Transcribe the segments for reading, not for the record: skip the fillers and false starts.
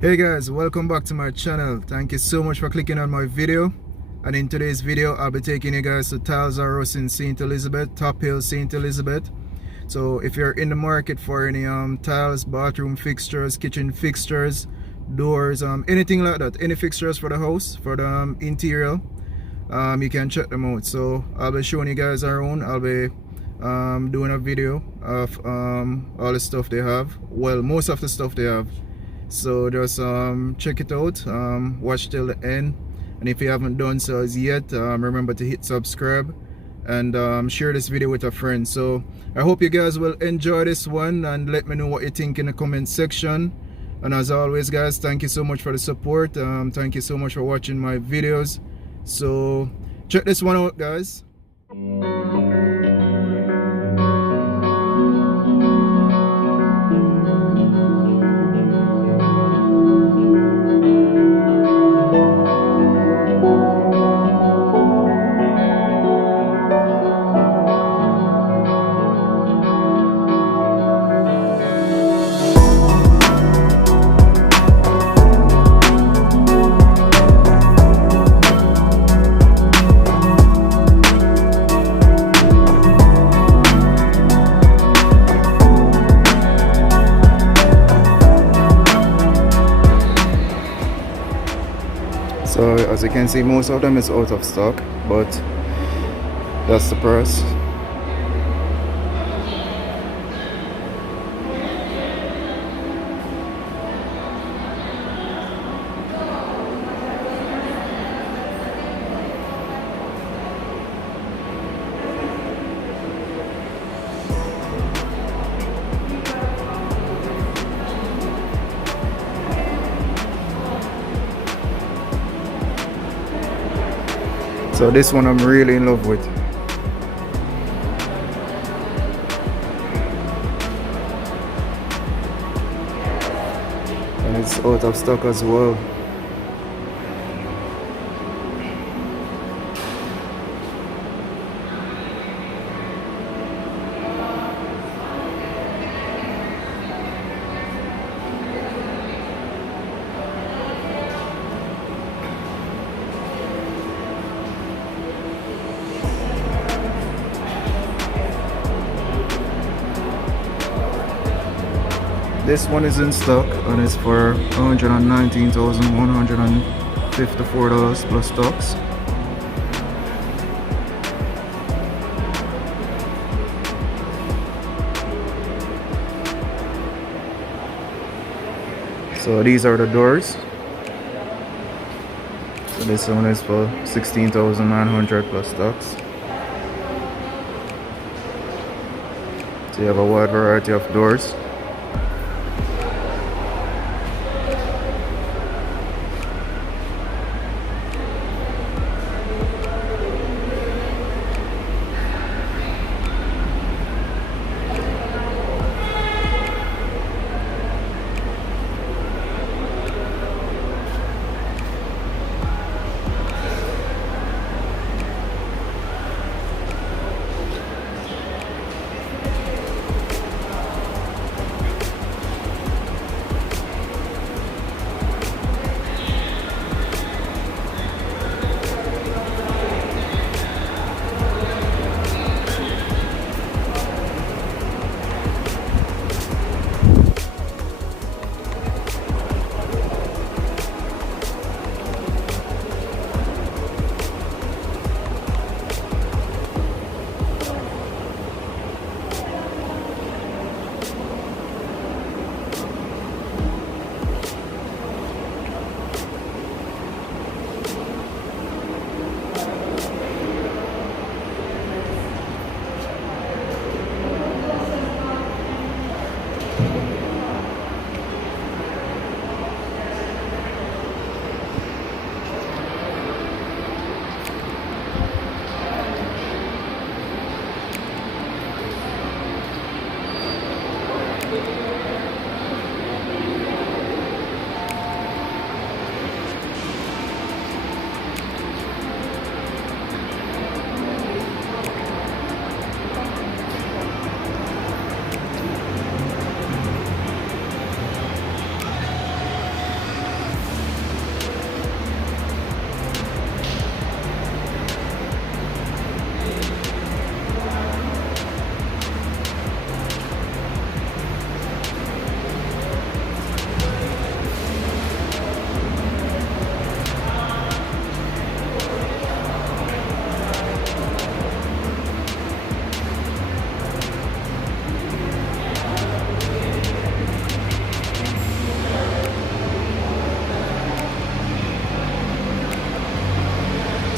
Hey guys, welcome back to my channel. Thank you so much for clicking on my video. And in today's video, I'll be taking you guys to Tiles R Us in St. Elizabeth, Top Hill, St. Elizabeth. So if you're in the market for any tiles, bathroom fixtures, kitchen fixtures, doors, anything like that, any fixtures for the house, for the interior, you can check them out. So I'll be showing you guys around. I'll be doing a video of all the stuff they have. Well, most of the stuff they have. So just check it out, watch till the end, and if you haven't done so as yet, remember to hit subscribe and share this video with a friend. So I hope you guys will enjoy this one and let me know what you think in the comment section. And as always guys, thank you so much for the support. Thank you so much for watching my videos. So check this one out guys. So as you can see, most of them is out of stock, but that's the price. So this one I'm really in love with. And it's out of stock as well. This one is in stock and it's for $119,154 plus tax. So these are the doors. So this one is for $16,900 plus tax. So you have a wide variety of doors.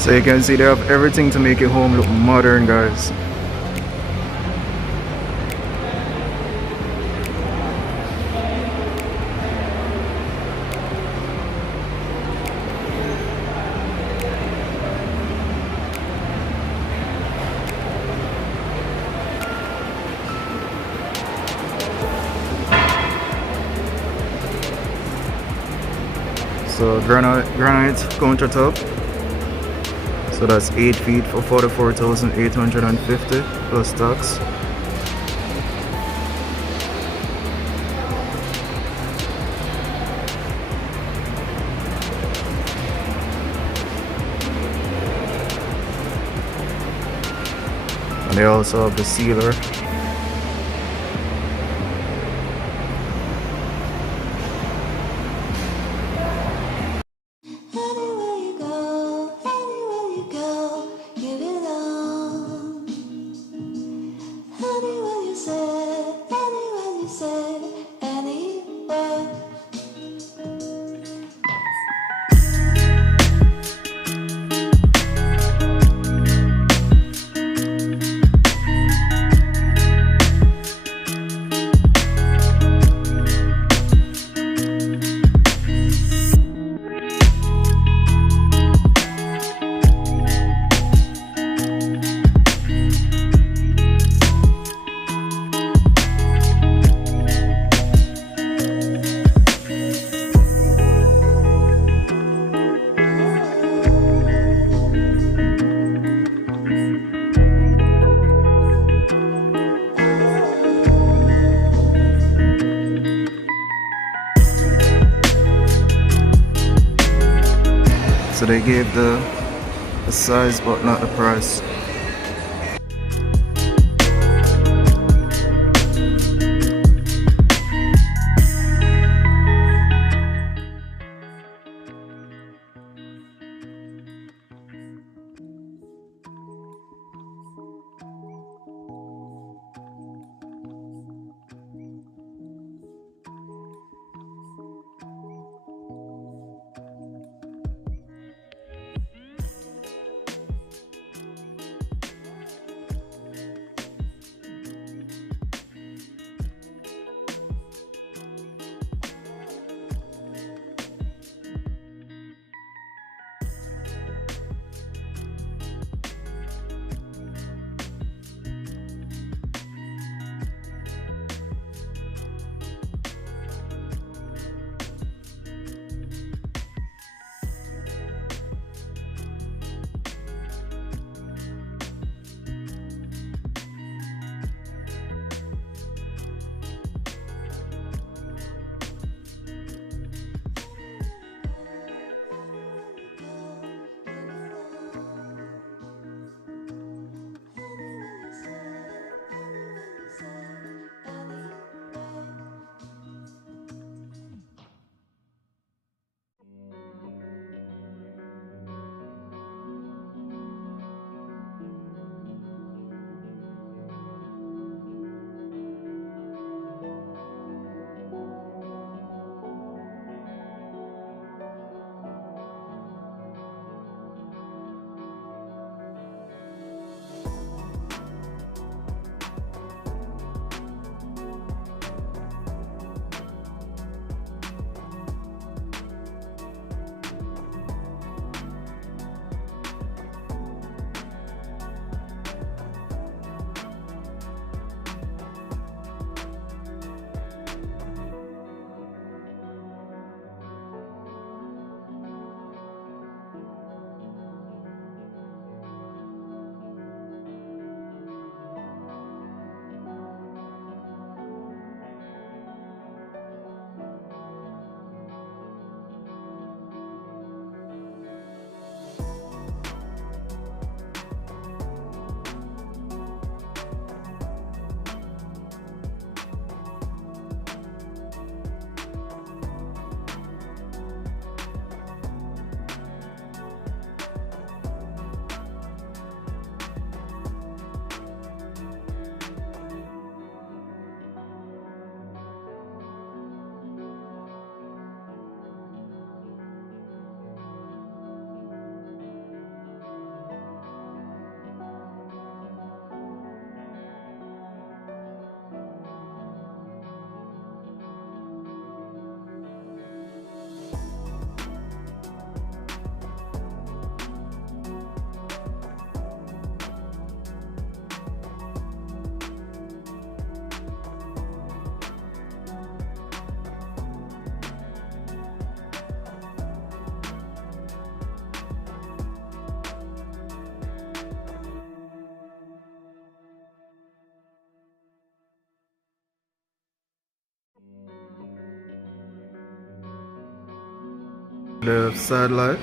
So you can see they have everything to make your home look modern, guys. So granite countertop. So that's 8 feet for 44,850 plus tax. And they also have the sealer. Anywhere you go, you belong. Anywhere you say, anywhere. So they gave the size but not the price. The satellite.